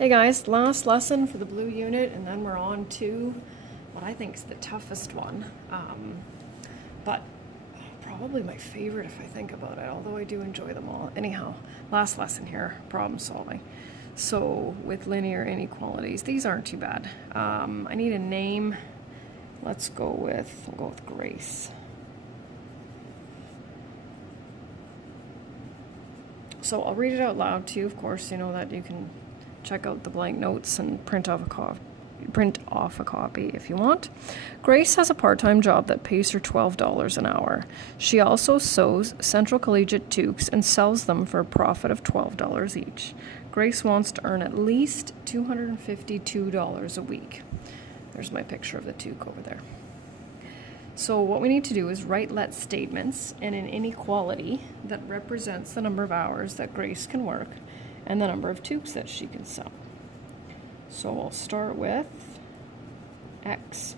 Hey guys, last lesson for the blue unit, and then we're on to what I think is the toughest one, but probably my favorite if I think about it, although I do enjoy them all. Anyhow, last lesson here, problem solving. So with linear inequalities, these aren't too bad. I need a name. We'll go with Grace. So I'll read it out loud to you. Of course, you know that you can check out the blank notes and print off a copy if you want. Grace has a part-time job that pays her $12 an hour. She also sews Central Collegiate toques and sells them for a profit of $12 each. Grace wants to earn at least $252 a week. There's my picture of the toque over there. So what we need to do is write let statements in an inequality that represents the number of hours that Grace can work and the number of toques that she can sell. So we'll start with X,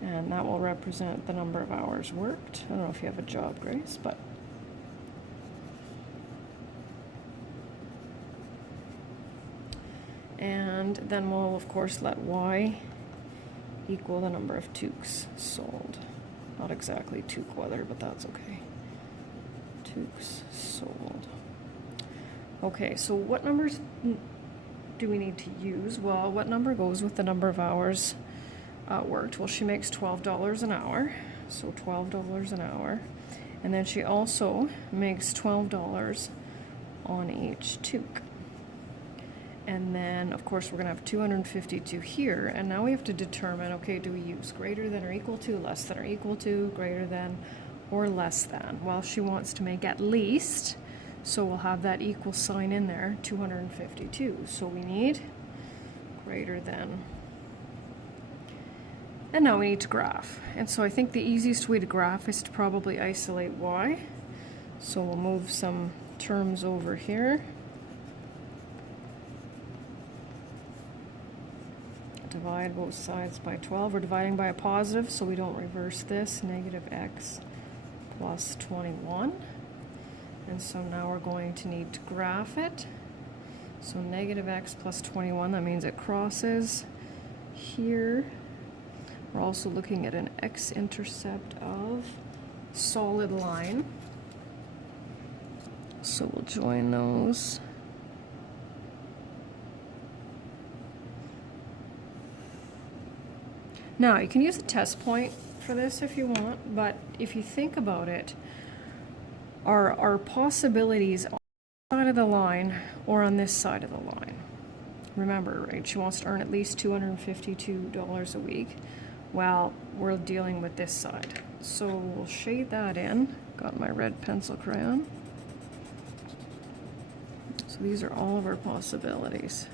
and that will represent the number of hours worked. I don't know if you have a job, Grace, but and then we'll of course let Y equal the number of toques sold. Not exactly toque weather, but that's okay. Toques sold. Okay, so what numbers do we need to use? Well, what number goes with the number of hours worked? Well, she makes $12 an hour, so $12 an hour. And then she also makes $12 on each toque. And then, of course, we're going to have 252 here. And now we have to determine, okay, do we use greater than or equal to, less than or equal to, greater than or less than? Well, she wants to make at least, so we'll have that equal sign in there, 252. So we need greater than. And now we need to graph. And so I think the easiest way to graph is to probably isolate Y. So we'll move some terms over here. Divide both sides by 12. We're dividing by a positive, so we don't reverse this. Negative x plus 21. And so now we're going to need to graph it. So negative x plus 21, that means it crosses here. We're also looking at an x-intercept of solid line. So we'll join those. Now, you can use a test point for this if you want, but if you think about it, our possibilities on this side of the line or on this side of the line. Remember, right, she wants to earn at least $252 a week. Well, we're dealing with this side. So we'll shade that in. Got my red pencil crayon. So these are all of our possibilities.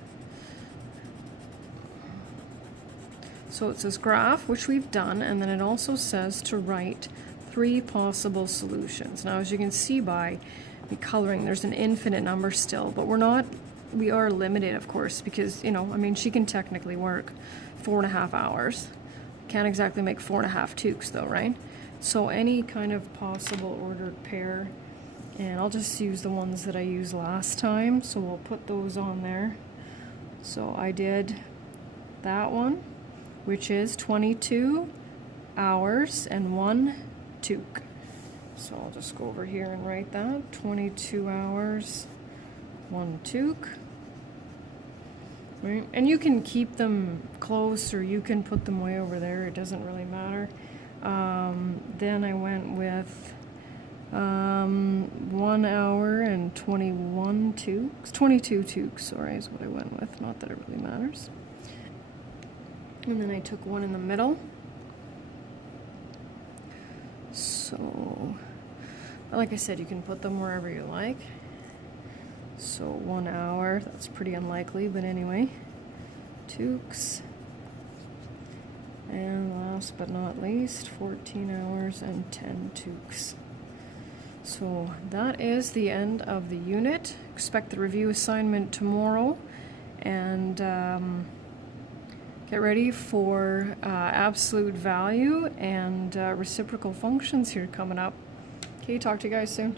So it says graph, which we've done, and then it also says to write 3 possible solutions. Now, as you can see by the coloring, there's an infinite number still, but we are limited, of course, because, you know, I mean, she can technically work 4.5 hours. Can't exactly make 4.5 toques though, right? So any kind of possible ordered pair, and I'll just use the ones that I used last time, so we'll put those on there. So I did that one, which is 22 hours and 1 toque. So I'll just go over here and write that. 22 hours, 1 toque. Right? And you can keep them close or you can put them way over there. It doesn't really matter. Then I went with 1 hour and 21 toques. 22 toques, sorry, is what I went with. Not that it really matters. And then I took one in the middle. So, like I said, you can put them wherever you like. So 1 hour, that's pretty unlikely, but anyway. Toques. And last but not least, 14 hours and 10 toques. So that is the end of the unit. Expect the review assignment tomorrow. And get ready for absolute value and reciprocal functions here coming up. Okay, talk to you guys soon.